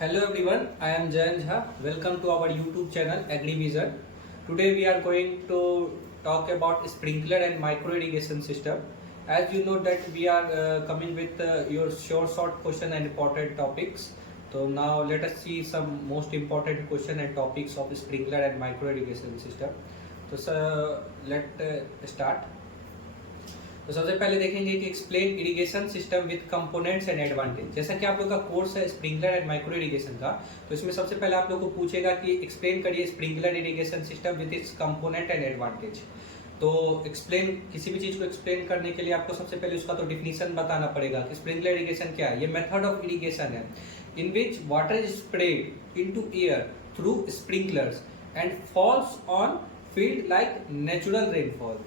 Hello everyone, I am Jayan Jha. Welcome to our YouTube channel AgriVision. Today we are going to talk about sprinkler and micro irrigation system. As you know that we are coming with your short question and important topics. So now let us see some most important question and topics of sprinkler and micro irrigation system. So sir, let's start. तो सबसे पहले देखेंगे कि explain irrigation system with components and advantage. जैसा कि आप लोग का कोर्स है स्प्रिंकलर एंड माइक्रो इरिगेशन का, तो इसमें सबसे पहले आप लोग को पूछेगा कि एक्सप्लेन करिए sprinkler irrigation system with its component and advantage. तो एक्सप्लेन किसी भी चीज को एक्सप्लेन करने के लिए आपको सबसे पहले उसका तो डिफिनीशन बताना पड़ेगा कि स्प्रिंकलर इरिगेशन क्या है। ये मेथड ऑफ इरिगेशन है in which water is spread into air through sprinklers and falls on field like natural rainfall.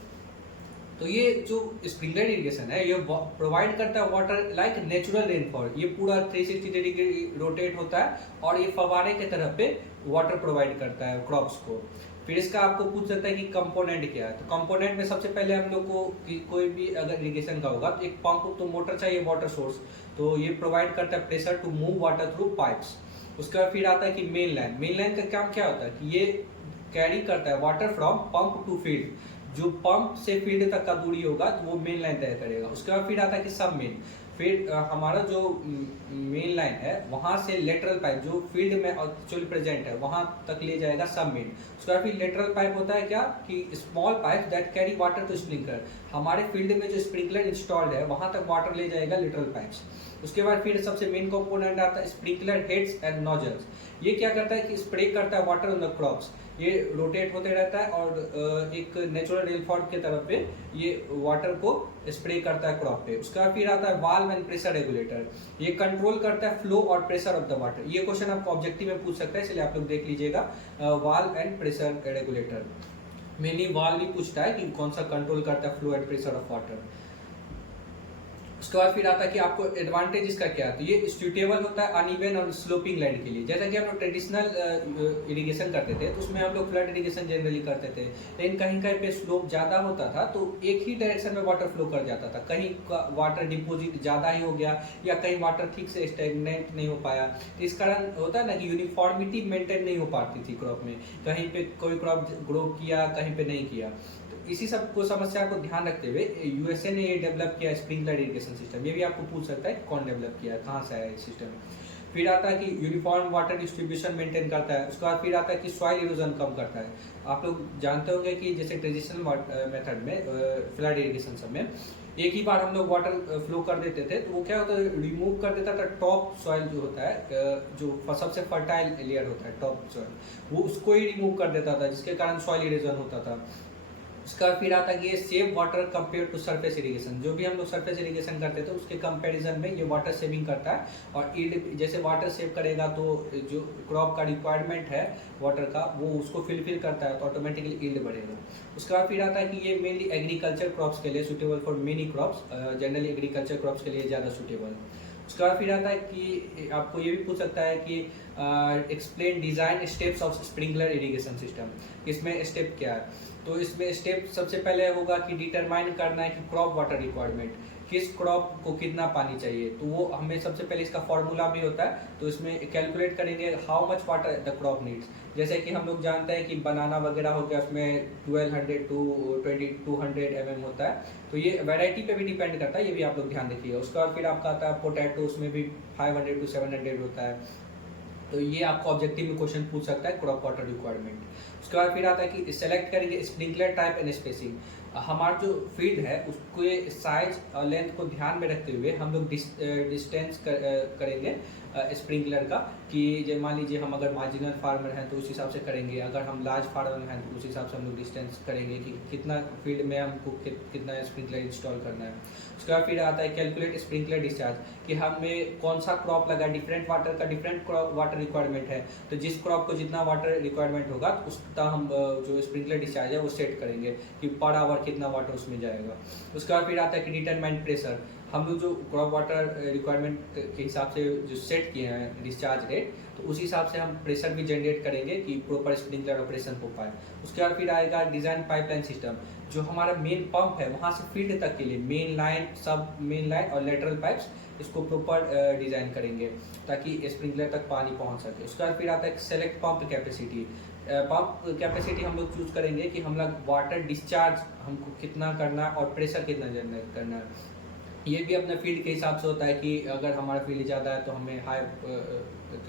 तो ये जो स्प्रिंकलर इरिगेशन है ये प्रोवाइड करता है वाटर लाइक नेचुरल रेनफॉल। ये पूरा 360 डिग्री रोटेट होता है और ये फवारे के तरफ पे वाटर प्रोवाइड करता है क्रॉप्स को। फिर इसका आपको पूछ सकता है कि कंपोनेंट क्या है। तो कंपोनेंट में सबसे पहले हम लोग को कोई भी अगर इरिगेशन का होगा तो एक पंप तो मोटर चाहिए, वाटर सोर्स, तो ये प्रोवाइड करता है pressure to move water through pipes. उसके बाद फिर आता है कि मेन लाइन। मेन लाइन का काम क्या होता है कि ये कैरी करता है water from pump to field. जो पंप से फील्ड तक का दूरी होगा तो वो मेन लाइन तय करेगा। उसके बाद फिर आता है कि सब मेन। फिर हमारा जो मेन लाइन है वहां से लेटरल पाइप जो फील्ड में एक्चुअली प्रेजेंट है वहां तक ले जाएगा सब मेन। उसके बाद फिर लेटरल पाइप होता है क्या कि small pipe that carry water to sprinkler. हमारे फील्ड में जो स्प्रिंकलर इंस्टॉल्ड है वहां तक वाटर ले जाएगा लेटरल पाइप्स। उसके बाद फिर सबसे मेन कंपोनेंट आता है स्प्रिंकलर हेड्स एंड नोजल्स। ये क्या करता है कि स्प्रे करता है वाटर ऑन द क्रॉप्स। ये रोटेट होते रहता है और एक नेचुरल रेनफॉल के तरफ पे ये वाटर को स्प्रे करता है क्रॉप पे। उसका फिर आता है वाल्व एंड प्रेशर रेगुलेटर। ये कंट्रोल करता है फ्लो और प्रेशर ऑफ द वाटर। ये क्वेश्चन आपको ऑब्जेक्टिव में पूछ सकता है, इसलिए आप लोग देख लीजिएगा। Valve and pressure regulator mainly valve भी पूछता है कि कौन सा कंट्रोल करता है flow and pressure of water. उसके बाद फिर आता है कि आपको एडवांटेज इसका क्या है। तो ये सूटेबल होता है अनइवन और स्लोपिंग लैंड के लिए। जैसा कि हम लोग ट्रेडिशनल इरिगेशन करते थे तो उसमें हम लोग फ्लड इरिगेशन जनरली करते थे, लेकिन कहीं कहीं पे स्लोप ज्यादा होता था तो एक ही डायरेक्शन में वाटर फ्लो कर जाता था। कहीं वाटर डिपोजिट ज्यादा ही हो गया या कहीं वाटर ठीक से स्टेगनेंट नहीं हो पाया। तो इस कारण होता है ना कि यूनिफॉर्मिटी मेंटेन नहीं हो पाती थी क्रॉप में। कहीं पे कोई क्रॉप ग्रो किया, कहीं पे नहीं किया। इसी सब को समस्या को ध्यान रखते हुए यूएसए ने ये डेवलप किया स्प्रिंकलर इरिगेशन सिस्टम। ये भी आपको पूछ सकता है कौन डेवलप किया है, कहाँ से आया ये सिस्टम। फिर आता है कि यूनिफॉर्म वाटर डिस्ट्रीब्यूशन मेंटेन करता है। उसके बाद फिर आता है कि सॉइल इरोजन कम करता है। आप लोग जानते होंगे कि जैसे ट्रेडिशनल मेथड में फ्लड इरिगेशन सब में एक ही बार हम लोग वाटर फ्लो कर देते थे तो वो क्या होता है रिमूव कर देता था टॉप सॉइल जो होता है, जो सबसे फर्टाइल लेयर होता है टॉप सॉइल, वो उसको ही रिमूव कर देता था, जिसके कारण सॉइल इरोजन होता था। उसका फिर आता है कि ये save water compare to surface irrigation. जो भी हम लोग सरफेस इरिगेशन करते थे उसके कंपैरिजन में ये वाटर सेविंग करता है। और ईल्ड जैसे वाटर सेव करेगा तो जो क्रॉप का रिक्वायरमेंट है वाटर का वो उसको फिलफिल करता है तो ऑटोमेटिकली ईल्ड बढ़ेगा। उसके बाद फिर आता है कि ये मेनली एग्रीकल्चर क्रॉप्स के लिए suitable for many crops, generally agriculture crops के लिए ज़्यादा सुटेबल। उसके बाद फिर आता है कि आपको ये भी पूछ सकता है कि explain design steps of sprinkler irrigation system. इसमें स्टेप क्या है। तो इसमें स्टेप सबसे पहले होगा कि डिटरमाइन करना है कि क्रॉप वाटर रिक्वायरमेंट, किस क्रॉप को कितना पानी चाहिए। तो वो हमें सबसे पहले इसका फॉर्मूला भी होता है, तो इसमें कैलकुलेट करेंगे how much water the crop needs. जैसे कि हम लोग जानते हैं कि बनाना वगैरह हो गया उसमें 1200 टू 2200 mm होता है, तो ये वैरायटी पे भी डिपेंड करता है, ये भी आप लोग ध्यान रखिएगा। उसके बाद फिर आपका आता है पोटैटो, उसमें भी 500 टू 700 होता है। तो ये आपको ऑब्जेक्टिव में क्वेश्चन पूछ सकता है क्रॉप वाटर रिक्वायरमेंट। उसके बाद फिर आता है कि सिलेक्ट करेंगे स्प्रिंकलर टाइप एंड स्पेसिंग। हमारा जो फील्ड है उसके साइज और लेंथ को ध्यान में रखते हुए हम लोग डिस्टेंस करेंगे स्प्रिंकलर का, कि जैसे मान लीजिए हम अगर मार्जिनल फार्मर हैं तो उस हिसाब से करेंगे, अगर हम लार्ज फार्मर हैं तो उस हिसाब से हम लोग डिस्टेंस करेंगे कि कितना फील्ड में हमको कितना स्प्रिंकलर इंस्टॉल करना है। उसके बाद फिर आता है कैलकुलेट स्प्रिंकलर डिस्चार्ज, कि हमें कौन सा क्रॉप लगा, डिफरेंट वाटर का डिफरेंट वाटर रिक्वायरमेंट है, तो जिस क्रॉप को जितना वाटर रिक्वायरमेंट होगा तो उसका हम जो स्प्रिंकलर डिस्चार्ज है वो सेट करेंगे कि पर आवर कितना वाटर उसमें जाएगा। उसके बाद फिर आता है कि डिटरमाइन प्रेशर। हम लोग जो क्रॉप वाटर रिक्वायरमेंट के हिसाब से जो सेट किए हैं डिस्चार्ज रेट, तो उसी हिसाब से हम प्रेशर भी जनरेट करेंगे कि प्रॉपर स्प्रिंकलर ऑपरेशन हो पाए। उसके बाद फिर आएगा डिजाइन पाइपलाइन सिस्टम। जो हमारा मेन पंप है वहां से फील्ड तक के लिए मेन लाइन, सब मेन लाइन और लेटरल पाइप्स इसको प्रॉपर डिज़ाइन करेंगे ताकि स्प्रिंकलर तक पानी पहुंच सके। उसके बाद फिर आता है select pump capacity. Pump capacity हम लोग चूज करेंगे कि हम लोग वाटर डिस्चार्ज हमको कितना करना है और प्रेशर कितना जनरेट करना है। ये भी अपने फील्ड के हिसाब से होता है कि अगर हमारा फील्ड ज़्यादा है तो हमें हाई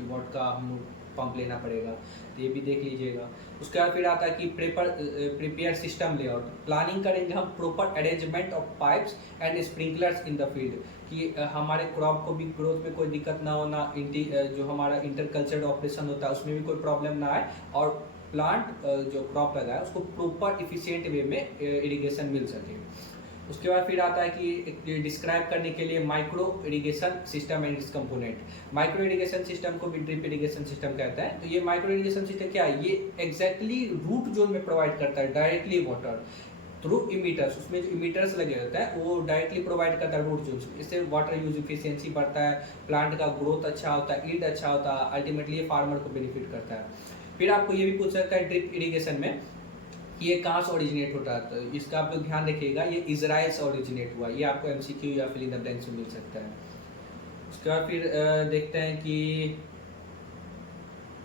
वॉट का हम पंप लेना पड़ेगा, तो ये भी देख लीजिएगा। उसके बाद फिर आता है कि प्रिपेयर सिस्टम लेआउट। प्लानिंग करेंगे हम proper arrangement of pipes and sprinklers in the field कि हमारे क्रॉप को भी ग्रोथ में कोई दिक्कत ना हो, ना जो हमारा इंटरकल्चर ऑपरेशन होता है उसमें भी कोई प्रॉब्लम ना आए, और प्लांट जो क्रॉप लगा है उसको प्रॉपर इफिशियंट वे में इरिगेशन मिल सके। उसके बाद फिर आता है कि डिस्क्राइब करने के लिए micro irrigation system and it's component. Micro irrigation system को भी ड्रिप इरिगेशन सिस्टम कहता है। तो ये माइक्रो इरिगेशन सिस्टम क्या है, ये एग्जैक्टली रूट जोन में प्रोवाइड करता है डायरेक्टली वाटर थ्रू इमीटर्स। उसमें जो इमीटर्स लगे होते हैं वो डायरेक्टली प्रोवाइड करता है रूट जोन। इससे वाटर यूज इफिशियंसी बढ़ता है, प्लांट का ग्रोथ अच्छा होता है, ईल्ड अच्छा होता है, अल्टीमेटली ये फार्मर को बेनिफिट करता है। फिर आपको ये भी पूछ सकता है ड्रिप इरिगेशन में ये कहाँ से ओरिजिनेट होता है, तो इसका आप लोग ध्यान रखिएगा, ये इजराइल से ओरिजिनेट हुआ। ये आपको एमसीक्यू या फिल इन द ब्लैंक से मिल सकता है। उसके बाद फिर देखते हैं कि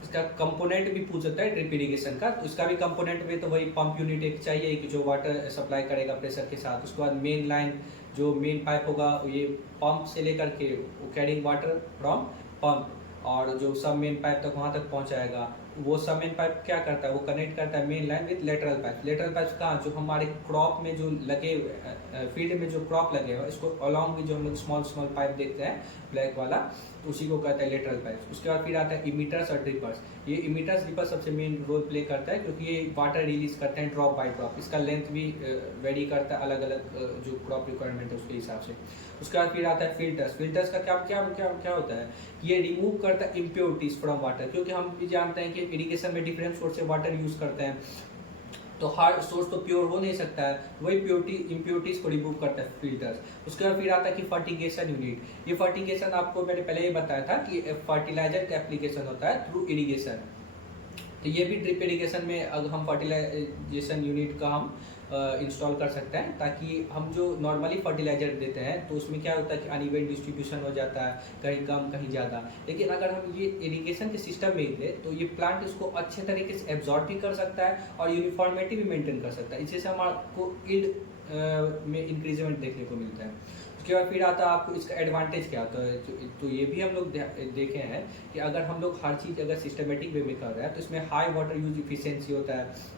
इसका कंपोनेंट भी पूछ सकता है ड्रिप इरिगेशन का। तो इसका भी कंपोनेंट में तो वही पंप यूनिट एक चाहिए कि जो वाटर सप्लाई करेगा प्रेशर के साथ। उसके बाद मेन लाइन जो मेन पाइप होगा ये पंप से लेकर के कैरिंग वाटर फ्रॉम पंप, और जो सब मेन पाइप तक वहाँ तक पहुँचाएगा। वो सब मेन पाइप क्या करता है, वो कनेक्ट करता है main line with lateral pipe. Lateral pipe कहाँ, जो हमारे क्रॉप में जो लगे फील्ड में जो क्रॉप लगे हुए इसको अलॉन्ग भी जो हम लोग स्मॉल स्मॉल पाइप देखते हैं ब्लैक वाला, तो उसी को कहते हैं लेटरल पाइप। उसके बाद फिर आता है इमीटर्स और ड्रिपर्स। ये इमीटर्स ड्रिपर्स सबसे मेन रोल प्ले करता है क्योंकि ये वाटर रिलीज करते हैं ड्रॉप बाय ड्रॉप। इसका लेंथ भी वेरी करता है अलग अलग जो क्रॉप रिक्वायरमेंट है उसके हिसाब से। उसके बाद फिर आता है फिल्टर्स। फिल्टर्स का क्या क्या क्या क्या होता है, ये रिमूव करता है इम्प्योरिटीज फ्रॉम वाटर, क्योंकि हम भी जानते हैं कि इरिगेशन में डिफरेंट सोर्स से वाटर यूज करते हैं, तो हर सोर्स तो प्योर हो नहीं सकता है, वही इम्प्योरिटीज को रिमूव करता है फिल्टर्स। उसके बाद फिर आता है कि फर्टिगेशन यूनिट। ये फर्टिगेशन आपको मैंने पहले ही बताया था कि फर्टिलाइजर का एप्लीकेशन होता है थ्रू इरिगेशन। तो ये भी ड्रिप इरिगेशन में अगर हम फर्टिलाइजेशन यूनिट का हम इंस्टॉल कर सकते हैं, ताकि हम जो नॉर्मली फर्टिलाइजर देते हैं तो उसमें क्या होता है कि अनइवन डिस्ट्रीब्यूशन हो जाता है, कहीं कम कहीं ज़्यादा। लेकिन अगर हम ये इरिगेशन के सिस्टम में ही दें तो ये प्लांट इसको अच्छे तरीके से एब्जॉर्ब भी कर सकता है और यूनिफॉर्मिटी भी मेंटेन कर सकता है। इससे हमारे ईल्ड में इंक्रीजमेंट देखने को मिलता है। उसके बाद फिर आता है आपको इसका एडवांटेज क्या होता है, तो ये भी हम लोग देखे हैं कि अगर हम लोग हर चीज़ अगर सिस्टमेटिक वे में कर रहे हैं तो इसमें हाई वाटर यूज इफिशियंसी होता है।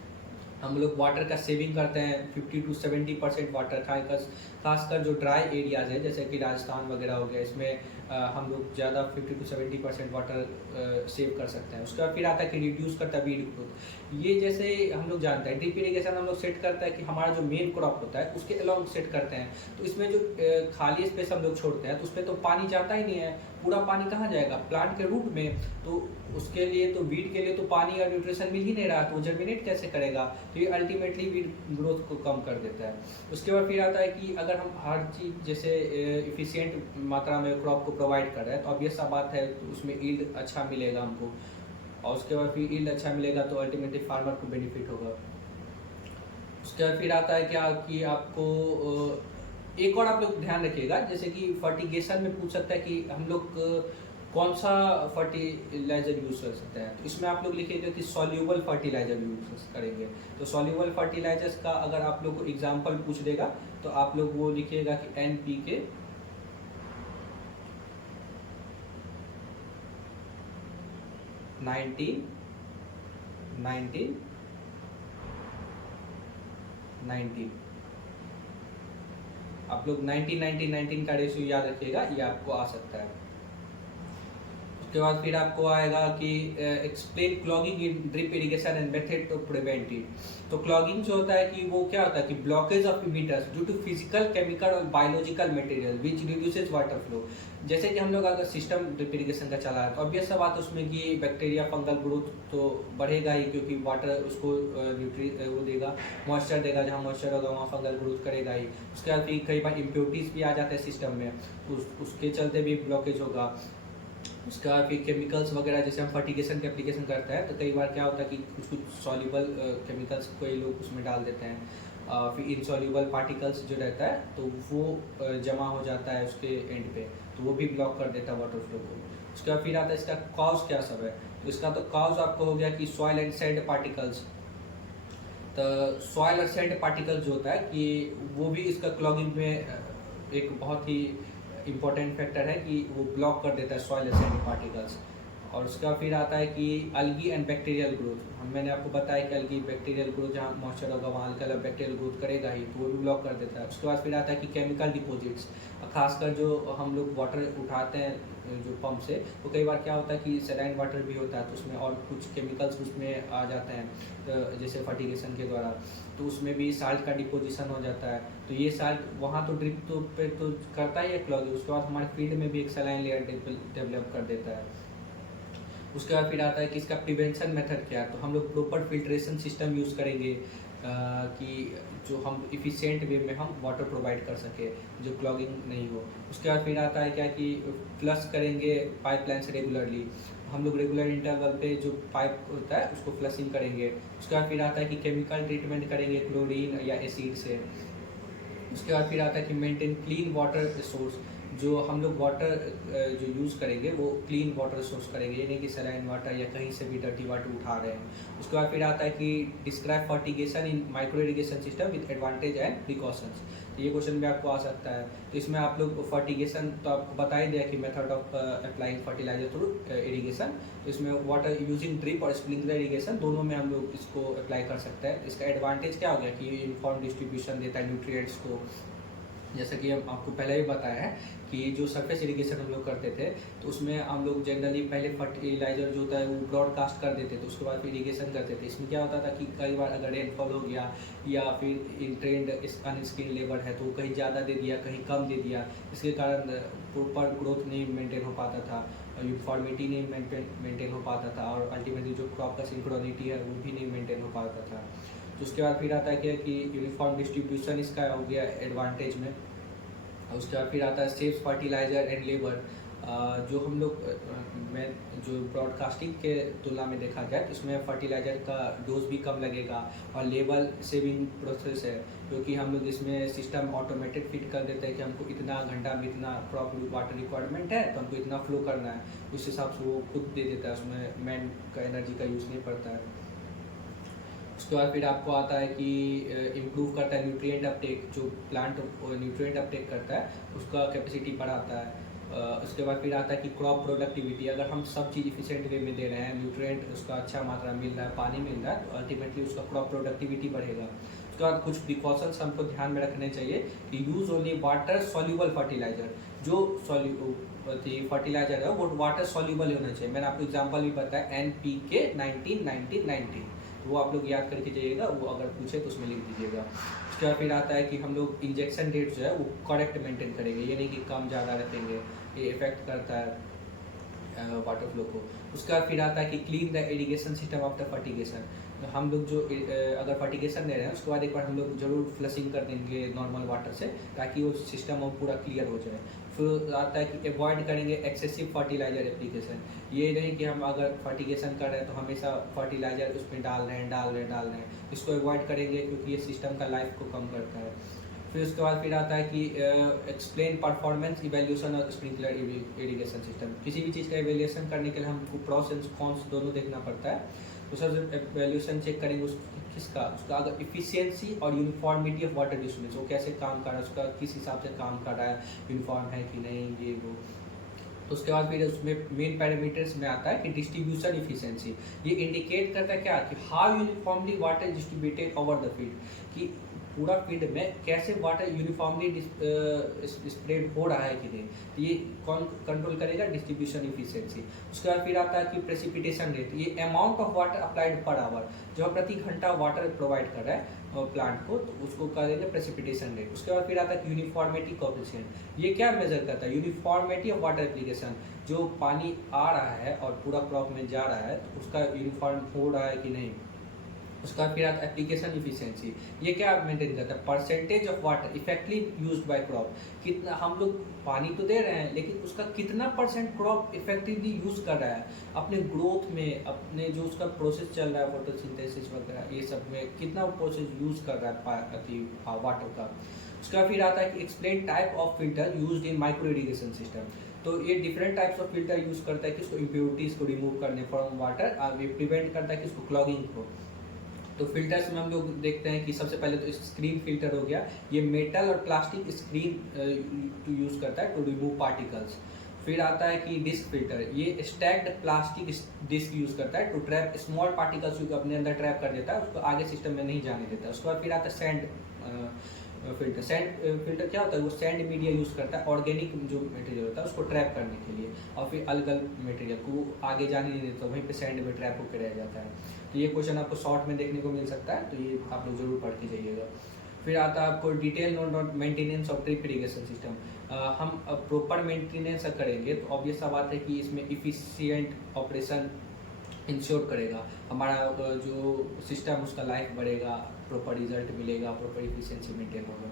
हम लोग वाटर का सेविंग करते हैं 50 to 70% वाटर, खासकर जो ड्राई एरियाज है जैसे कि राजस्थान वगैरह हो गया, इसमें हम लोग ज़्यादा 50 to 70% वाटर सेव कर सकते हैं। उसके बाद फिर आता है कि रिड्यूस करता है वीड ग्रोथ। ये जैसे हम लोग जानते हैं ड्रिप इरिगेशन हम लोग सेट करता है कि हमारा जो मेन क्रॉप होता है उसके अलॉन्ग सेट करते हैं, तो इसमें जो खाली स्पेस हम लोग छोड़ते हैं तो उसमें तो पानी जाता ही नहीं है, पूरा पानी कहाँ जाएगा, प्लांट के रूट में। तो उसके लिए तो वीड के लिए तो पानी और न्यूट्रिशन मिल ही नहीं रहा, तो वो जर्मिनेट कैसे करेगा, तो ये अल्टीमेटली वीड ग्रोथ को कम कर देता है। उसके बाद फिर आता है कि अगर हम हर चीज़ जैसे इफिशियंट मात्रा में क्रॉप को प्रोवाइड कर रहे हैं तो अब ये सब बात है तो उसमें ईल्ड अच्छा मिलेगा हमको, और उसके बाद फिर ईल्ड अच्छा मिलेगा तो अल्टीमेटली फार्मर को बेनिफिट होगा। उसके बाद फिर आता है क्या कि आपको एक और आप लोग ध्यान रखिएगा, जैसे कि फर्टिगेशन में पूछ सकता है कि हम लोग कौन सा फर्टिलाइजर यूज कर सकते हैं, तो इसमें आप लोग लिखिएगा कि सॉल्यूबल फर्टिलाइजर यूज करेंगे। तो सॉल्यूबल फर्टिलाइजर्स का अगर आप लोग को एग्जांपल पूछ देगा तो आप लोग वो लिखिएगा कि NPK, नाइनटीन 19 आप लोग 19 का रेशियो याद रखिएगा, ये आपको आ सकता है। उसके बाद फिर आपको आएगा कि explain clogging in drip irrigation and method to prevent it. तो क्लॉगिंग जो होता है कि वो क्या होता है कि blockage of emitters due to physical, chemical और biological material which reduces water flow. जैसे कि हम लोग अगर सिस्टम ड्रिप इरिगेशन का चला है तो ऑब्वियस सा बात उसमें कि बैक्टीरिया फंगल ग्रोथ तो बढ़ेगा ही, क्योंकि वाटर उसको वो देगा, मॉइस्चर देगा, जहाँ मॉइस्चर होगा वहाँ फंगल ग्रोथ करेगा ही। उसके बाद फिर कई बार इम्प्योरिटीज भी आ जाते हैं सिस्टम में, उसके चलते भी ब्लॉकेज होगा। उसका फिर केमिकल्स वगैरह जैसे हम फर्टिगेशन के एप्लीकेशन करते हैं तो कई बार क्या होता है कि कुछ कुछ सॉल्युबल केमिकल्स कोई लोग उसमें डाल देते हैं, फिर इनसॉल्युबल पार्टिकल्स जो रहता है तो वो जमा हो जाता है उसके एंड पे, तो वो भी ब्लॉक कर देता है वाटर फ्लो को। उसके बाद फिर आता है इसका कॉज क्या सब है। तो इसका तो कॉज आपको हो गया कि सॉइल एंड सैंड पार्टिकल्स। तो सॉइल और सैंड पार्टिकल्स जो होता है कि वो भी इसका क्लॉगिंग में एक बहुत ही इम्पोर्टेंट फैक्टर है कि वो ब्लॉक कर देता है सॉइल और सैंड पार्टिकल्स। और उसका फिर आता है कि अल्गी एंड बैक्टीरियल ग्रोथ। हम मैंने आपको बताया कि अल्गी बैक्टीरियल ग्रोथ, जहाँ मॉइस्चर होगा वहाँ अल्गा बैक्टीरियल ग्रोथ करेगा ही, तो वो भी ब्लॉक कर देता है। उसके बाद फिर आता है कि केमिकल डिपॉजिट्स, खासकर जो हम लोग वाटर उठाते हैं जो पंप से, तो कई बार क्या होता है कि सलाइन वाटर भी होता है, तो उसमें और कुछ केमिकल्स उसमें आ जाते हैं, तो जैसे फर्टिगेशन के द्वारा, तो उसमें भी साल्ट का डिपोजिशन हो जाता है। तो ये साल्ट वहाँ तो ड्रिप तो पे तो करता ही है क्लॉग, उसके बाद हमारे फील्ड में भी एक सलाइन लेयर डेवलप कर देता है। उसके बाद फिर आता है कि इसका प्रिवेंशन मेथड क्या है। तो हम लोग प्रॉपर फिल्ट्रेशन सिस्टम यूज़ करेंगे कि जो हम इफ़िशिएंट वे में हम वाटर प्रोवाइड कर सके, जो क्लॉगिंग नहीं हो। उसके बाद फिर आता है क्या कि फ्लश करेंगे पाइपलाइन से रेगुलरली, हम लोग रेगुलर इंटरवल पे जो पाइप होता है उसको फ्लशिंग करेंगे। उसके बाद फिर आता है कि केमिकल ट्रीटमेंट करेंगे क्लोरीन या एसिड से। उसके बाद फिर आता है कि मेंटेन क्लीन वाटर सोर्स, जो हम लोग वाटर जो यूज़ करेंगे वो क्लीन वाटर सोर्स करेंगे, ये नहीं कि सलाइन वाटर या कहीं से भी डर्टी वाटर उठा रहे हैं। उसके बाद फिर आता है कि describe fertigation in micro irrigation system with advantage and precautions. तो ये क्वेश्चन भी आपको आ सकता है। तो इसमें आप लोग फर्टिगेशन तो आपको बता ही दिया कि method of applying fertiliser through irrigation. तो इसमें वाटर यूजिंग ड्रिप और स्प्रिंकलर इरिगेशन दोनों में हम लोग इसको अप्लाई कर सकते हैं। इसका एडवांटेज क्या हो गया कि यूनिफॉर्म डिस्ट्रीब्यूशन देता है न्यूट्रिएंट्स को, जैसा कि हम आपको पहले ही बताया है कि जो सरफेस इरिगेशन हम लोग करते थे तो उसमें हम लोग जनरली पहले फर्टिलाइजर जो होता है वो ब्रॉडकास्ट कर देते थे, उसके बाद फिर इरिगेशन करते थे। इसमें क्या होता था कि कई बार अगर रेनफॉल हो गया या फिर इंट्रेंड अनस्किल्ड लेबर है तो वो कहीं ज़्यादा दे दिया कहीं कम दे दिया, इसके कारण प्रॉपर ग्रोथ नहीं मेंटेन हो पाता था, यूनिफॉर्मिटी नहीं मेंटेन हो पाता था, और अल्टीमेटली जो क्रॉप का सिंक्रोनिटी है वो भी नहीं मेंटेन हो पाता था। तो उसके बाद फिर आता है क्या कि यूनिफॉर्म डिस्ट्रीब्यूशन इसका हो गया एडवांटेज में। उसके बाद फिर आता है सेफ फर्टिलाइजर एंड लेबर, जो हम लोग में जो ब्रॉडकास्टिंग के तुलना में देखा जाए तो इसमें फर्टिलाइजर का डोज भी कम लगेगा और लेबर सेविंग प्रोसेस है, क्योंकि हम लोग इसमें सिस्टम ऑटोमेटेड फिट कर देते हैं कि हमको इतना घंटा में इतना क्रॉप वाटर रिक्वायरमेंट है तो हमको इतना फ्लो करना है, उस हिसाब से वो खुद दे देता है, उसमें मैन का एनर्जी का यूज़ नहीं पड़ता है। उसके बाद फिर आपको आता है कि इम्प्रूव करता है न्यूट्रिएंट अपटेक, जो प्लांट न्यूट्रिएंट अपटेक करता है उसका कैपेसिटी बढ़ाता है। उसके बाद फिर आता है कि क्रॉप प्रोडक्टिविटी, अगर हम सब चीज़ इफिशिएंट वे में दे रहे हैं, न्यूट्रिएंट उसका अच्छा मात्रा मिल रहा है, पानी मिल रहा है, तो अल्टीमेटली उसका क्रॉप प्रोडक्टिविटी बढ़ेगा। उसके बाद कुछ प्रिकॉशंस हमको ध्यान में रखने चाहिए कि use only water soluble fertiliser, जो फर्टिलाइजर है वो वाटर सॉल्यूबल होना चाहिए। मैंने आपको एग्जाम्पल भी बताया NPK 19-19-19, वो आप लोग याद करके जाइएगा, वो अगर पूछे तो उसमें लिख दीजिएगा। उसके बाद फिर आता है कि हम लोग इंजेक्शन डेट जो है वो करेक्ट मेंटेन करेंगे, ये नहीं कि कम ज़्यादा रखेंगे, ये इफेक्ट करता है वाटर फ्लो को। उसके बाद फिर आता है कि clean the irrigation system after fertigation, हम लोग जो अगर फर्टिगेशन दे रहे हैं उसके बाद एक बार हम लोग जरूर फ्लशिंग कर देंगे नॉर्मल वाटर से, ताकि वो सिस्टम वो पूरा क्लियर हो जाए। फिर आता है कि अवॉइड करेंगे एक्सेसिव फर्टिलाइजर एप्लीकेशन, ये नहीं कि हम अगर फर्टिगेशन कर रहे हैं तो हमेशा फर्टिलाइजर उसमें डाल रहे हैं, इसको अवॉइड करेंगे क्योंकि ये सिस्टम का लाइफ को कम करता है। फिर उसके बाद फिर आता है कि एक्सप्लेन परफॉर्मेंस इवैल्यूएशन और स्प्रिंकलर इरिगेशन सिस्टम, किसी भी चीज़ का इवैल्यूएशन करने के लिए हमको प्रोस एंड कॉन्स दोनों देखना पड़ता है। तो सर इवैल्यूएशन चेक करेंगे किसका, उसका अगर इफिशियंसी और यूनिफॉर्मिटी ऑफ वाटर डिस्ट्रीब्यूशन, वो कैसे काम कर रहा है, उसका किस हिसाब से काम कर रहा है, यूनिफॉर्म है कि नहीं, ये वो। तो उसके बाद फिर उसमें मेन पैरामीटर्स में आता है कि डिस्ट्रीब्यूशन इफिशियंसी, ये इंडिकेट करता है क्या कि how uniformly water distributed over the field, कि पूरा फील्ड में कैसे वाटर यूनिफॉर्मली स्प्रेड हो रहा है कि नहीं, तो ये कौन कंट्रोल करेगा, डिस्ट्रीब्यूशन इफिशियंसी। उसके बाद फिर आता है कि प्रेसिपिटेशन रेट, ये amount of water applied per hour, जो प्रति घंटा वाटर प्रोवाइड कर रहा है प्लांट को, तो उसको करेंगे प्रेसिपिटेशन रेट। उसके बाद फिर आता है कि यूनिफॉर्मिटी कोएफिशिएंट, ये क्या मेजर करता है, यूनिफॉर्मिटी ऑफ वाटर एप्लीकेशन, जो पानी आ रहा है और पूरा क्रॉप में जा रहा है तो उसका यूनिफॉर्म हो रहा है कि नहीं। उसका फिर आता है एप्लीकेशन इफिशियंसी, ये क्या मेंटेन करता है, percentage of water effectively used by crop, कितना हम लोग पानी तो दे रहे हैं लेकिन उसका कितना परसेंट क्रॉप इफेक्टिवली यूज कर रहा है अपने ग्रोथ में, अपने जो उसका प्रोसेस चल रहा है फोटोसिंथेसिस वगैरह, ये सब में कितना प्रोसेस यूज कर रहा है वाटर का। उसका फिर आता है कि explain type of filter used in micro irrigation system, तो ये different types of filter use करता है कि उसको इम्प्योरिटीज को रिमूव करने फ्रॉम वाटर और ये प्रिवेंट करता है कि उसको क्लॉगिंग को। तो फिल्टर्स में हम लोग देखते हैं कि सबसे पहले तो स्क्रीन फिल्टर हो गया, ये मेटल और प्लास्टिक स्क्रीन यूज करता है टू रिमूव पार्टिकल्स। फिर आता है कि डिस्क फिल्टर, ये स्टैक्ड प्लास्टिक डिस्क यूज करता है टू ट्रैप स्मॉल पार्टिकल्स को अपने अंदर ट्रैप कर देता है, उसको आगे सिस्टम में नहीं जाने देता। उसके बाद फिर आता है सैंड फिल्टर। सैंड फिल्टर क्या होता है, वो सैंड मीडिया यूज करता है ऑर्गेनिक जो मटेरियल होता है उसको ट्रैप करने के लिए, और फिर अलग अलग मटेरियल को आगे जाने नहीं देता, वहीं पे सैंड में ट्रैप होकर रह जाता है। तो ये क्वेश्चन आपको शॉर्ट में देखने को मिल सकता है, तो ये आप लोग जरूर पढ़ के जाइएगा। फिर आता है आपको detail note maintenance of drip irrigation system. हम प्रॉपर मेंटेनेंस करेंगे तो ऑब्वियस सा बात है कि इसमें इफिशिएंट ऑपरेशन इंश्योर करेगा, हमारा जो सिस्टम उसका लाइफ बढ़ेगा, प्रॉपर रिजल्ट मिलेगा, प्रॉपर इफिशिएंसी मेंटेन होगा।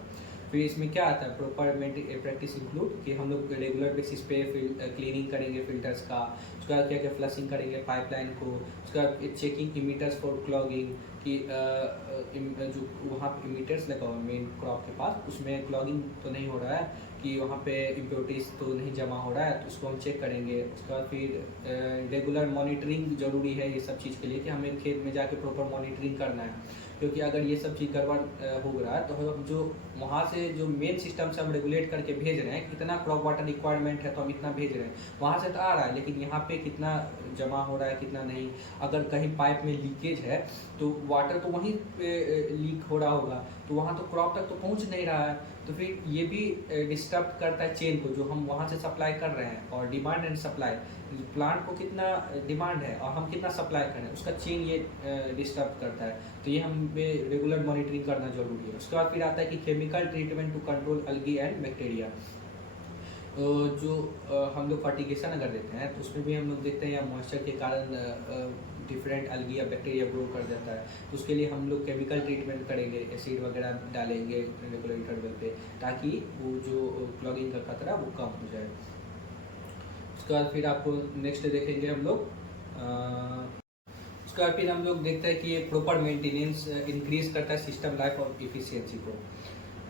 फिर इसमें क्या आता है, प्रॉपर प्रैक्टिस इंक्लूड कि हम लोग रेगुलर बेसिस पे क्लीनिंग करेंगे फिल्टर्स का, उसके बाद क्या क्या फ्लशिंग करेंगे पाइपलाइन को, उसके बाद चेकिंग इमीटर्स फॉर क्लॉगिंग कि जो वहाँ पे इमीटर्स लगा हुआ मेन क्रॉप के पास, उसमें क्लॉगिंग तो नहीं हो रहा है, कि वहाँ पे इम्प्योरिटीज तो नहीं जमा हो रहा है, तो उसको हम चेक करेंगे। उसके बाद फिर रेगुलर मॉनिटरिंग जरूरी है ये सब चीज़ के लिए, कि हमें खेत में जाके प्रॉपर मॉनिटरिंग करना है, क्योंकि अगर ये सब चीज़ गड़बड़ हो रहा है तो हम जो वहाँ से जो मेन सिस्टम से हम रेगुलेट करके भेज रहे हैं, कितना क्रॉप वाटर रिक्वायरमेंट है तो हम इतना भेज रहे हैं, वहाँ से तो आ रहा है, लेकिन यहाँ पे कितना जमा हो रहा है कितना नहीं, अगर कहीं पाइप में लीकेज है तो वाटर तो वहीं पे लीक हो रहा होगा, तो वहाँ तो क्रॉप तक तो पहुँच नहीं रहा है, तो फिर ये भी डिस्टर्ब करता है चेन को जो हम वहाँ से सप्लाई कर रहे हैं। और डिमांड एंड सप्लाई, प्लांट को कितना डिमांड है और हम कितना सप्लाई कर रहे हैं, उसका चेन ये डिस्टर्ब करता है, तो ये हमें रेगुलर मॉनिटरिंग करना जरूरी है। उसके बाद फिर आता है कि chemical treatment to control algae and bacteria. जो हम लोग फर्टिगेशन अगर देते हैं तो उसमें भी हम लोग देखते हैं या मॉइस्चर के कारण डिफरेंट अलगी या बैक्टीरिया ग्रो कर जाता है, तो उसके लिए हम लोग केमिकल ट्रीटमेंट करेंगे, एसिड वगैरह डालेंगे रेगुलर इंटरवल पे, ताकि वो जो क्लॉगिंग का खतरा वो कम हो जाए। उसके बाद फिर आपको नेक्स्ट देखेंगे हम लोग, उसके बाद फिर हम लोग देखते हैं कि ये प्रॉपर मेंटेनेंस इंक्रीज करता है सिस्टम लाइफ और इफिशियंसी को।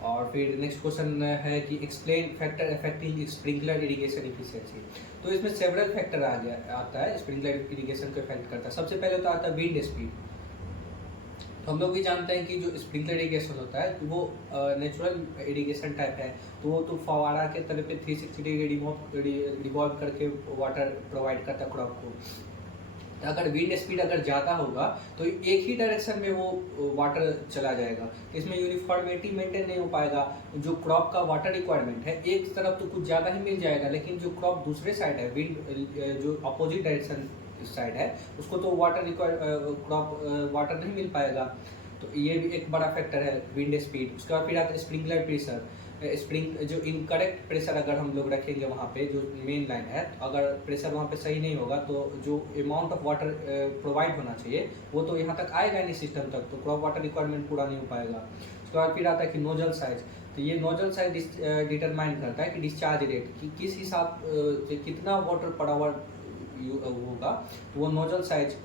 और फिर नेक्स्ट क्वेश्चन है कि explain factor affecting sprinkler irrigation efficiency. तो इसमें सेवरल फैक्टर आता है स्प्रिंकलर इरिगेशन को इफेक्ट करता है। सबसे पहले तो आता है विंड स्पीड। तो हम लोग भी जानते हैं कि जो स्प्रिंकलर इरिगेशन होता है तो वो नेचुरल इरिगेशन टाइप है, तो वो तो फवारा के तरह पे 360 डिग्री रिवॉल्व करके वाटर प्रोवाइड करता है क्रॉप को। अगर विंड स्पीड अगर ज़्यादा होगा तो एक ही डायरेक्शन में वो वाटर चला जाएगा, इसमें यूनिफॉर्मिटी मेंटेन नहीं हो पाएगा। जो क्रॉप का वाटर रिक्वायरमेंट है एक तरफ तो कुछ ज़्यादा ही मिल जाएगा, लेकिन जो क्रॉप दूसरे साइड है, विंड जो अपोजिट डायरेक्शन साइड है, उसको तो क्रॉप वाटर नहीं मिल पाएगा। तो ये भी एक बड़ा फैक्टर है विंड स्पीड। उसके बाद फिर आता है स्प्रिंकलर प्रेशर। जो इनकरेक्ट प्रेशर अगर हम लोग रखेंगे वहाँ पे जो मेन लाइन है, तो अगर प्रेशर वहाँ पे सही नहीं होगा तो जो अमाउंट ऑफ वाटर प्रोवाइड होना चाहिए वो तो यहाँ तक आएगा नहीं सिस्टम तक, तो क्रॉप वाटर रिक्वायरमेंट पूरा नहीं हो पाएगा। उसके बाद फिर आता है कि नोजल साइज। तो ये नोजल साइज डिटरमाइन करता है कि डिस्चार्ज रेट कि किस हिसाब कितना वाटर पर आवर होगा, तो वो नोजल साइज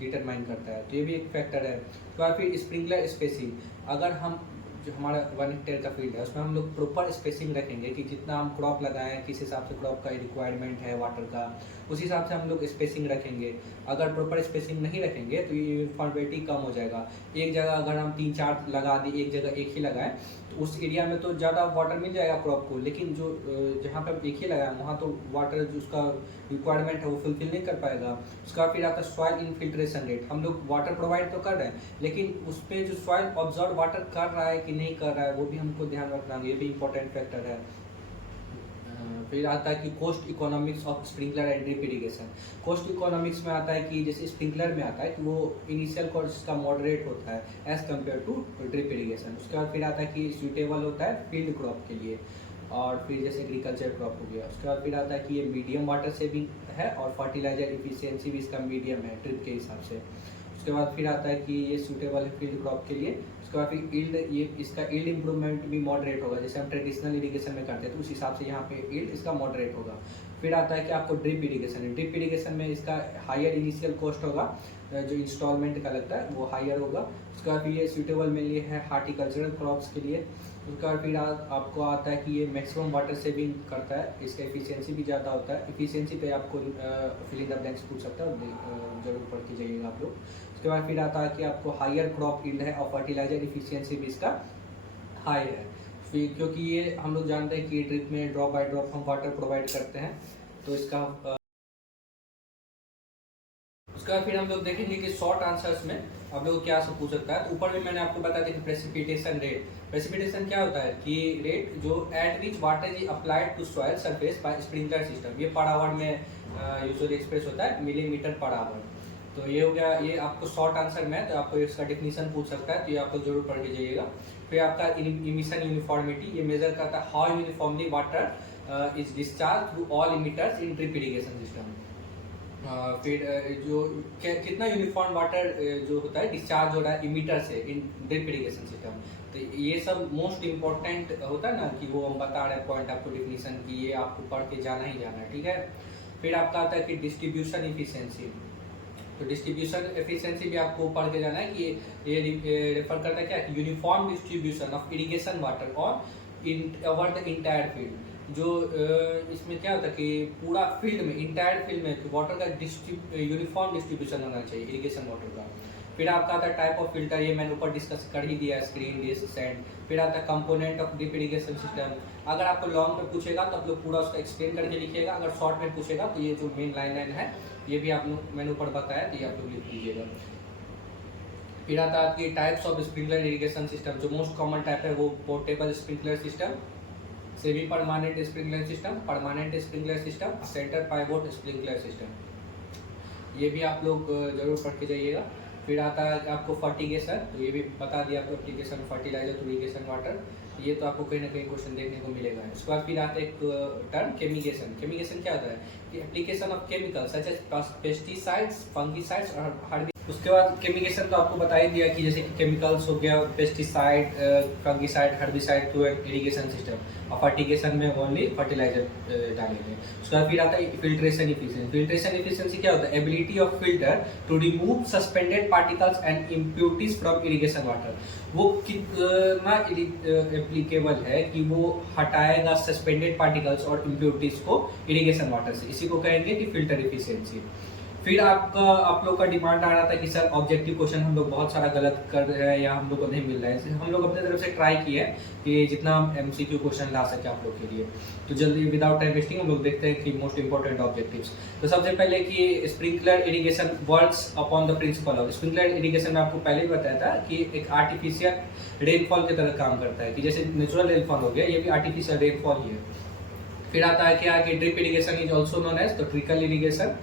डिटरमाइन करता है, तो ये भी एक फैक्टर है। उसके बाद फिर स्प्रिंकलर स्पेसिंग। अगर हम जो हमारा 1 हेक्टेयर का फील्ड है उसमें हम लोग प्रॉपर स्पेसिंग रखेंगे कि जितना हम क्रॉप लगाएं किस हिसाब से क्रॉप का रिक्वायरमेंट है वाटर का, उस हिसाब से हम लोग स्पेसिंग रखेंगे। अगर प्रॉपर स्पेसिंग नहीं रखेंगे तो ये यूनिफॉर्मिटी कम हो जाएगा। एक जगह अगर हम 3-4 लगा दें, एक जगह एक ही लगाएं, तो उस एरिया में तो ज़्यादा वाटर मिल जाएगा क्रॉप को, लेकिन जो जहाँ पर एक ही लगाएं वहाँ तो वाटर जो उसका रिक्वायरमेंट है वो फुलफिल नहीं कर पाएगा। उसका फिर आता है सॉइल इनफिल्ट्रेशन रेट। हम लोग वाटर प्रोवाइड तो कर रहे हैं, लेकिन उस पर जो सॉइल ऑब्जर्व वाटर कर रहा है कि नहीं कर रहा है वो भी हमको ध्यान रखना है, ये भी इंपॉर्टेंट फैक्टर है। फिर आता है कि cost economics of sprinkler and drip irrigation. Cost economics में आता है कि जैसे स्प्रिंकलर में आता है कि वो इनिशियल कॉस्ट का मॉडरेट होता है as compare to drip irrigation. उसके बाद फिर आता है कि सूटेबल होता है फील्ड क्रॉप के लिए, और फिर जैसे एग्रीकल्चर क्रॉप हो गया। उसके बाद फिर आता है कि ये मीडियम वाटर सेविंग है और फर्टिलाइजर इफिशियंसी भी इसका मीडियम है ड्रिप के हिसाब से। उसके बाद फिर आता है कि ये सूटेबल है फील्ड क्रॉप के लिए। उसके बाद फिर ईल्ड, ये इसका ईल्ड इंप्रूवमेंट भी मॉडरेट होगा, जैसे हम ट्रेडिशनल इरिगेशन में करते हैं तो उस हिसाब से यहाँ पे ईल्ड इसका मॉडरेट होगा। फिर आता है कि आपको ड्रिप इरिगेशन है। ड्रिप इरिगेशन में इसका हायर इनिशियल कॉस्ट होगा, जो इंस्टॉलमेंट का लगता है वो हायर होगा। उसके बाद फिर ये सूटेबल मेनली है हार्टिकल्चरल क्रॉप्स के लिए। उसके बाद फिर आपको आता है कि ये मैक्सिमम वाटर सेविंग करता है, इसका एफिशिएंसी भी ज़्यादा होता है। एफिशिएंसी पे आपको फिल इन द ब्लैंक्स पूछ सकता है, जरूर पढ़ के जाइएगा आप लोग। उसके बाद फिर आता है कि आपको हायर क्रॉप यील्ड है और फर्टिलाइजर एफिशिएंसी भी इसका हाई है। फिर क्योंकि ये हम लोग जानते हैं कि ड्रिप में ड्रॉप बाय ड्रॉप हम वाटर प्रोवाइड करते हैं, तो इसका उसका फिर हम लोग देखेंगे कि शॉर्ट आंसर्स में आप लोग क्या सब पूछ सकता है। तो ऊपर में मैंने आपको बता दिया कि प्रेसिपिटेशन रेट। प्रेसिपिटेशन क्या होता है कि रेट जो at which water is applied to soil surface by sprinkler system. ये पर आवर में यूजुअली एक्सप्रेस होता है मिलीमीटर पर आवर। तो ये हो गया, ये आपको शॉर्ट आंसर में, तो आपको इसका डेफिनेशन पूछ सकता है, तो ये आप लोग जरूर पढ़ के जाइएगा। फिर आपका इमिशन यूनिफॉर्मिटी, ये मेजर करता है how uniformly water is discharge through all emitters in drip irrigation system. फिर जो कितना यूनिफॉर्म वाटर जो होता है डिस्चार्ज हो रहा है इमीटर से इन ड्रिप इरिगेशन सिस्टम। तो ये सब मोस्ट इम्पोर्टेंट होता है ना, कि वो हम बता रहे हैं पॉइंट आपको डिफिनीशन की, ये आपको पढ़ के जाना ही जाना है, ठीक है। फिर आपका आता है कि डिस्ट्रीब्यूशन इफिशियंसी। तो डिस्ट्रीब्यूशन एफिशिएंसी भी आपको पढ़ के जाना है कि ये रेफर करता है क्या, uniform distribution of irrigation water और ओवर द इंटायर फील्ड। जो इसमें क्या होता है कि पूरा फील्ड में, इंटायर फील्ड में वाटर का यूनिफॉर्म डिस्ट्रीब्यूशन होना चाहिए इरिगेशन वाटर का। फिर आपका आता है टाइप ऑफ फिल्टर, ये मैंने ऊपर डिस्कस कर ही दिया है, स्क्रीन, डिस्क, सैंड। फिर आता है component of drip irrigation system. अगर आपको लॉन्ग में पूछेगा तो आप लोग पूरा उसका एक्सप्लेन करके लिखिएगा, अगर शॉर्ट में पूछेगा तो ये जो मेन लाइन है ये भी आप लोग मैंने ऊपर बताया, तो ये आप लोग लिख लीजिएगा। फिर आता है आपकी types of sprinkler irrigation system. जो मोस्ट कॉमन टाइप है वो portable sprinkler system, semi permanent sprinkler system, permanent sprinkler system, centre pivot sprinkler system. ये भी आप लोग जरूर पढ़ के जाइएगा। फिर आता है आपको फर्टिगेशन, तो ये भी बता दिया आपको, application fertiliser to irrigation water, ये तो आपको कहीं ना कहीं क्वेश्चन देखने को मिलेगा। उसके बाद फिर आता है एक टर्म केमिगेशन। केमिगेशन क्या होता है कि application of chemical such as pesticides, fungicides और हार्बी। उसके बाद केमिगेशन तो आपको बता ही दिया कि जैसे कि केमिकल्स हो गया, pesticide, fungicide, herbicide through irrigation system, और फर्टिगेशन में ओनली फर्टिलाइजर डालेंगे। उसके बाद फिर आता है फिल्ट्रेशन इफिशिएंसी। फिल्ट्रेशन इफिशिएंसी क्या होता है, ability of filter to remove suspended particles and impurities from irrigation water. वो कितना एप्लीकेबल है कि वो हटाएगा सस्पेंडेड पार्टिकल्स और इम्प्योरिटीज को इरिगेशन वाटर से, इसी को कहेंगे कि फिल्टर इफिशिएंसी। फिर आप लोग का डिमांड आ रहा था कि सर ऑब्जेक्टिव क्वेश्चन हम लोग बहुत सारा गलत कर रहे हैं या हम लोग को नहीं मिल रहा है। हम लोग अपने तरफ से ट्राई किए कि जितना हम एमसीक्यू क्वेश्चन ला सके आप लोग के लिए। तो जल्दी विदाउट टाइम वेस्टिंग हम लोग देखते हैं कि मोस्ट इंपॉर्टेंट ऑब्जेक्टिव्स। तो सबसे पहले कि sprinkler irrigation works upon the principle of. Sprinkler irrigation में आपको पहले ही बताया था कि एक आर्टिफिशियल रेनफॉल की तरह काम करता है, कि जैसे नेचुरल रेनफॉल हो गया, ये भी आर्टिफिशियल रेनफॉल ही है। फिर आता है क्या कि drip irrigation is also known as तो ट्रिकल इरिगेशन।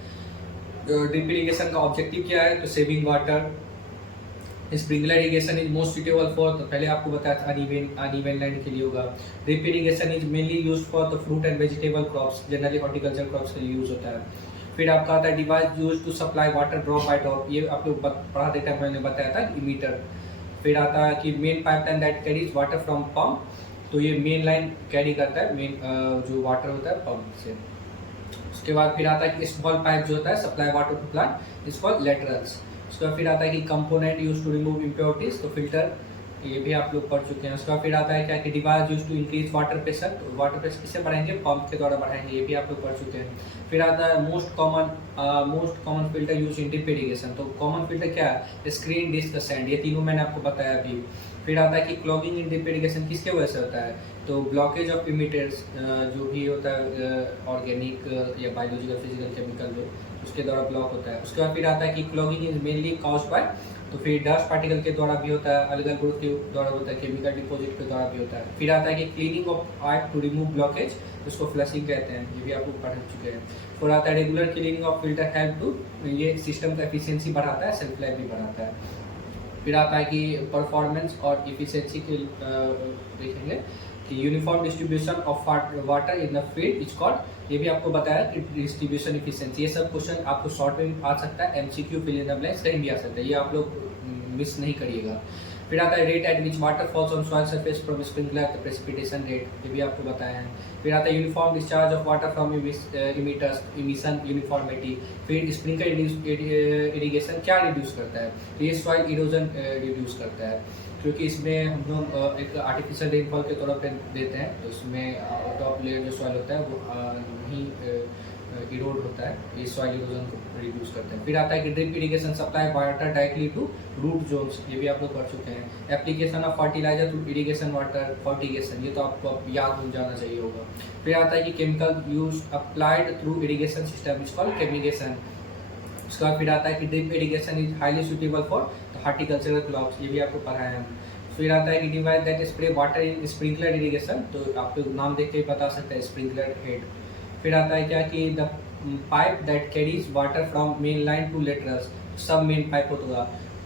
ड्रिप इरिगेशन का ऑब्जेक्टिव क्या है, तो saving water. Sprinkler irrigation is most suitable for, तो पहले आपको बताया था अनइवन लैंड के लिए होगा। Drip irrigation is mainly used for the fruit and vegetable crops, generally horticulture crops के लिए यूज होता है। फिर आपका आता है device use to supply water drop by drop, ये आप लोग पढ़ा देता है, मैंने बताया था इमीटर। फिर आता है कि main pipeline that carries water from pump, तो ये मेन लाइन कैरी करता है मेन जो वाटर होता है पंप से। उसके बाद फिर आता है कि स्मॉल पाइप जो होता है सप्लाई वाटर टू प्लांट, इसको लेटरल्स। उसके बाद फिर आता है कि component use to remove impurities, तो फिल्टर, ये भी आप लोग पढ़ चुके हैं। उसके बाद फिर आता है क्या कि device use to increase water pressure, तो वाटर प्रेशर किससे बढ़ाएंगे, पंप के द्वारा बढ़ाएंगे, ये भी आप लोग पढ़ चुके हैं। फिर आता है most common filter use in drip irrigation, तो कॉमन फिल्टर क्या है, स्क्रीन, डिस्क, सैंड, ये तीनों मैंने आपको बताया अभी। फिर आता है कि क्लॉगिंग इन ड्रिप इरिगेशन किसके वजह से होता है, तो ब्लॉकेज ऑफ इमिटर्स, जो भी होता है ऑर्गेनिक या बायोलॉजिकल, फिजिकल, केमिकल, जो उसके द्वारा ब्लॉक होता है। उसके बाद फिर आता है कि clogging is mainly caused by, तो फिर डस्ट पार्टिकल के द्वारा भी होता है, अलग ग्रोथ के द्वारा होता है, केमिकल डिपॉजिट के द्वारा भी होता है। फिर आता है कि cleaning of pipe to remove blockage, उसको फ्लशिंग कहते हैं, ये भी आप लोग पढ़ चुके हैं। फिर आता है regular cleaning of filter help to, ये सिस्टम का एफिशिएंसी बढ़ाता है, सेल्फ लाइफ भी बढ़ाता है। फिर आता है कि परफॉर्मेंस और इफिशिएंसी के देखेंगे कि uniform distribution of water in the field is called, ये भी आपको बताया कि डिस्ट्रीब्यूशन इफिशिएंसी। ये सब क्वेश्चन आपको शॉर्ट में आ सकता है, MCQ, fill in the blanks कहीं भी आ सकता है, ये आप लोग मिस नहीं करिएगा। फिर आता है rate at which water falls on soil surface from sprinkler, precipitation rate, ये भी आपको बताया है। फिर आता है uniform discharge of water from emitters, emission uniformity. फिर स्प्रिंकलर इरिगेशन क्या रिड्यूस करता है, तो ये सॉइल इरोजन रिड्यूस करता है, क्योंकि इसमें हम लोग एक आर्टिफिशियल रेनफॉल के तौर पर देते हैं, तो उसमें टॉप लेयर जो सॉइल होता है वो नहीं इरोड होता है, ये सॉइल इरोजन को रिड्यूस करते हैं। फिर आता है कि drip irrigation supply water directly to root zones, ये भी आप लोग कर चुके हैं। Application of fertiliser to irrigation water fertigation, ये तो आपको अब याद हो जाना चाहिए होगा। फिर आता है कि chemical use applied through irrigation system is called chemigation. उसके बाद फिर आता है कि drip irrigation is highly suitable for horticultural crops, ये भी आपको पढ़ाया है। फिर आता है कि device that spray water in sprinkler irrigation, तो आपको नाम देख के ही बता सकते हैं, स्प्रिंकलर हेड। फिर आता है क्या कि the pipe that carries water from main line to laterals, sub main pipe होगा।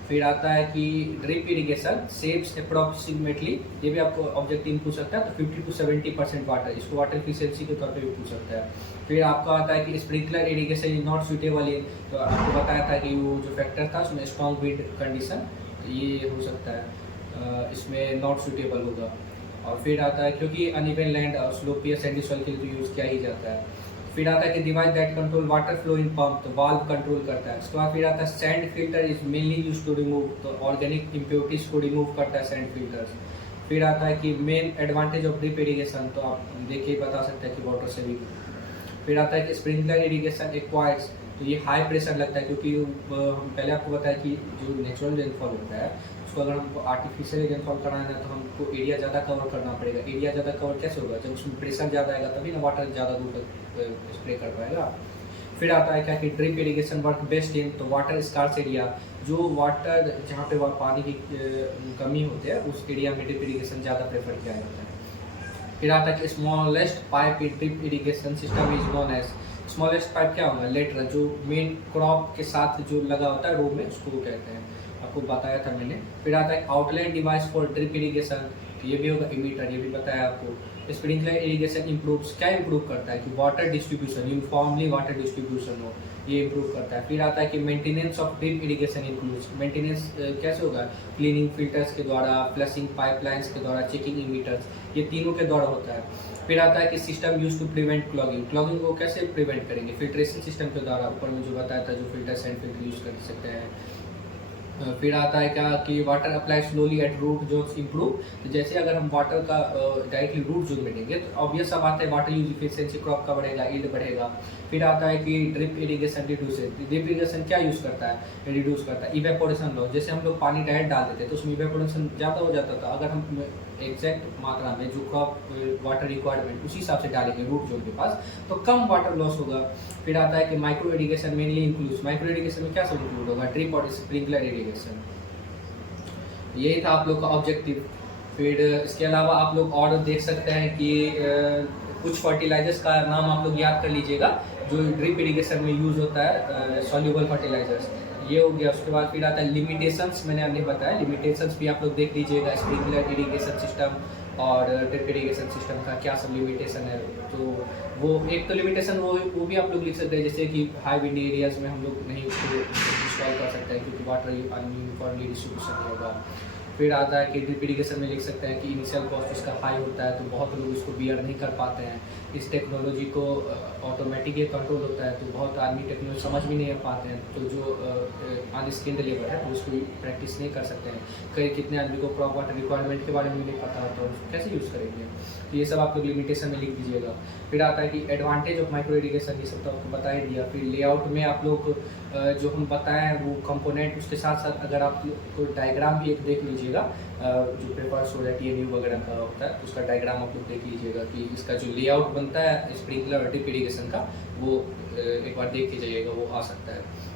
फिर आता है कि ड्रिप इरिगेशन सेव्स अप्रॉक्सीमेटली, ये भी आपको ऑब्जेक्टिव पूछ सकता है, तो 50 to 70% वाटर, इसको वाटर एफिशिएंसी के तौर पे भी पूछ सकता है। फिर आपका आता है कि sprinkler irrigation is not suitable in, तो आपको बताया था कि वो जो फैक्टर था उसमें स्ट्रॉन्ग विंड कंडीशन, तो ये हो सकता है इसमें नॉट सुटेबल होगा। और फिर आता है क्योंकि अनइवन लैंड और स्लोपियर सैंडी सॉइल के लिए यूज़ किया ही जाता है। फिर आता है कि device that control water flow in pump, तो वाल्व कंट्रोल करता है। उसके बाद फिर आता है sand filter is mainly use to remove, तो ऑर्गेनिक इम्प्योरिटीज को रिमूव करता है सैंड फिल्टर्स। फिर आता है कि main advantage of drip irrigation, तो आप देखिए बता सकते हैं कि वाटर सेविंग। फिर आता है कि स्प्रिंकलर इरिगेशन एक्वायर्स, तो ये हाई प्रेशर लगता है, क्योंकि हम पहले आपको बताया कि जो नेचुरल रेनफॉल होता है उसको अगर हमको आर्टिफिशियल रेनफॉल कराना है तो हमको एरिया ज़्यादा कवर करना पड़ेगा। एरिया ज़्यादा कवर कैसे होगा, जब उसमें प्रेशर ज़्यादा आएगा तभी ना वाटर ज़्यादा दूर तक स्प्रे कर पाएगा। फिर आता है क्या कि drip irrigation work best in, तो वाटर स्कार्स एरिया, जो वाटर जहाँ पे पानी की कमी होती है उस एरिया में ड्रिप इरिगेशन ज़्यादा प्रेफर किया जाता है। फिर आता है कि smallest pipe in drip irrigation system is known as, smallest pipe क्या होगा, लेटरल, जो मेन क्रॉप के साथ जो लगा होता है रो में, उसको कहते हैं, आपको बताया था मैंने। फिर आता है outline device for drip irrigation, ये भी होगा इमीटर, ये भी बताया आपको। स्प्रिंकलर इरिगेशन इम्प्रूव्स, क्या इम्प्रूव करता है कि water distribution, uniformly water distribution हो, ये इम्प्रूव करता है। फिर आता है कि maintenance of drip irrigation includes, maintenance कैसे होगा, क्लीनिंग फिल्टर्स के द्वारा, फ्लशिंग पाइपलाइंस के द्वारा, चेकिंग इमीटर्स, ये तीनों के द्वारा होता है। फिर आता है कि system use to prevent clogging, clogging को कैसे प्रिवेंट करेंगे, फिल्ट्रेशन सिस्टम के द्वारा, ऊपर में जो बताया था, जो फिल्टर सैंड फिल्टर यूज कर सकते हैं। फिर आता है क्या कि water apply slowly at root zones improve, तो जैसे अगर हम वाटर का डायरेक्टली रूट जोन में देंगे तो ऑब्वियस सा बात है वाटर यूज इफिशिएंसी क्रॉप का बढ़ेगा, यील्ड बढ़ेगा। फिर आता है कि drip irrigation reduce, drip irrigation क्या यूज़ करता है, रिड्यूस करता है इवेपोरेशन लॉस, जैसे हम लोग पानी डायरेक्ट डाल देते तो उसमें इवेपोरेशन ज़्यादा हो जाता था, अगर हम एग्जैक्ट मात्रा में जो क्रॉप वाटर रिक्वायरमेंट उसी हिसाब से डालेंगे रूट जोन के पास तो कम वाटर लॉस होगा। फिर आता है कि micro irrigation mainly includes, micro irrigation में क्या सब इंक्लूड होगा, ड्रिप और स्प्रिंकलर इरिगेशन, यही था आप लोग का ऑब्जेक्टिव। फिर इसके अलावा आप लोग और देख सकते हैं कि कुछ फर्टिलाइजर्स का नाम आप लोग याद कर लीजिएगा जो ड्रिप इरिगेशन में यूज़ होता है, सॉल्युबल फर्टिलाइजर्स, ये हो गया। उसके बाद फिर आता है लिमिटेशंस, मैंने आपने बताया लिमिटेशंस भी आप लोग देख लीजिएगा, स्प्रिंकलर इरिगेशन सिस्टम और ड्रिप इरिगेशन सिस्टम का क्या सब लिमिटेशन है। तो वो एक तो लिमिटेशन वो भी आप लोग लिख सकते हैं, जैसे कि हाई विंड एरियाज में हम लोग नहीं उसको इंस्टॉल कर सकते हैं क्योंकि वाटर यूनिफॉर्मली डिस्ट्रीब्यूशन नहीं होगा। फिर आता है कि ड्रिप इरिगेशन में लिख सकते हैं कि इनिशियल कॉस्ट इसका हाई होता है तो बहुत लोग इसको बियर नहीं कर पाते हैं, इस टेक्नोलॉजी को ऑटोमेटिक ये कंट्रोल होता है तो बहुत आदमी टेक्नोलॉजी समझ भी नहीं पाते हैं, तो जो अनस्किल्ड लेबर है तो उसको प्रैक्टिस नहीं कर सकते हैं। कई कितने आदमी को क्रॉप वाटर रिक्वायरमेंट के बारे में भी नहीं पता होता, उसको कैसे यूज़ करेंगे, तो ये सब आप लोग लिमिटेशन में लिख दीजिएगा। फिर आता है कि एडवांटेज ऑफ माइक्रो इरिगेशन, ये सब तो आपको बता ही दिया। फिर लेआउट में आप लोग जो हम बताएं वो कंपोनेंट, उसके साथ साथ अगर आप कोई डायग्राम भी एक देख लीजिएगा जो पेपर सो TNU वगैरह का होता है उसका डायग्राम आप लोग देख लीजिएगा कि इसका जो लेआउट बनता है स्प्रिंकलर और ड्रिप इरिगेशन का वो एक बार देख के जाइएगा, वो आ सकता है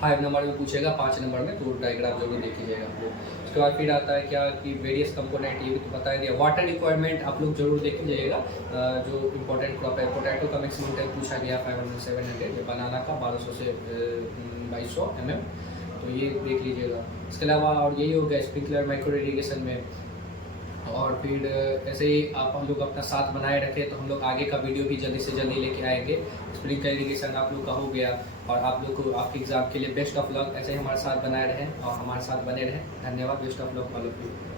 5 नंबर में पूछेगा, 5 नंबर में, तो डायग्राम जरूर देख लीजिएगा आप लोग। उसके बाद फिर आता है क्या कि वेरियस कंपोनेंट, ये भी तो बता दिया। वाटर रिक्वायरमेंट आप लोग जरूर देख लीजिएगा, जो इंपॉर्टेंट क्रॉप है, पोटैटो का मैक्सिमम टाइम पूछा गया 500-700, बनाना का 1200 से 2200 mm, तो ये देख लीजिएगा। इसके अलावा और यही हो गया स्प्रिंकलर माइक्रो इरिगेशन में। और फिर ऐसे ही आप हम लोग अपना साथ बनाए रखें तो हम लोग आगे का वीडियो भी जल्दी से जल्दी लेके आएंगे। स्प्रिंकलर इरिगेशन आप लोग का हो गया और आप लोग को आपके एग्जाम के लिए बेस्ट ऑफ लक। ऐसे ही हमारे साथ बनाए रहें और हमारे साथ बने रहें। धन्यवाद। Best of luck all of you.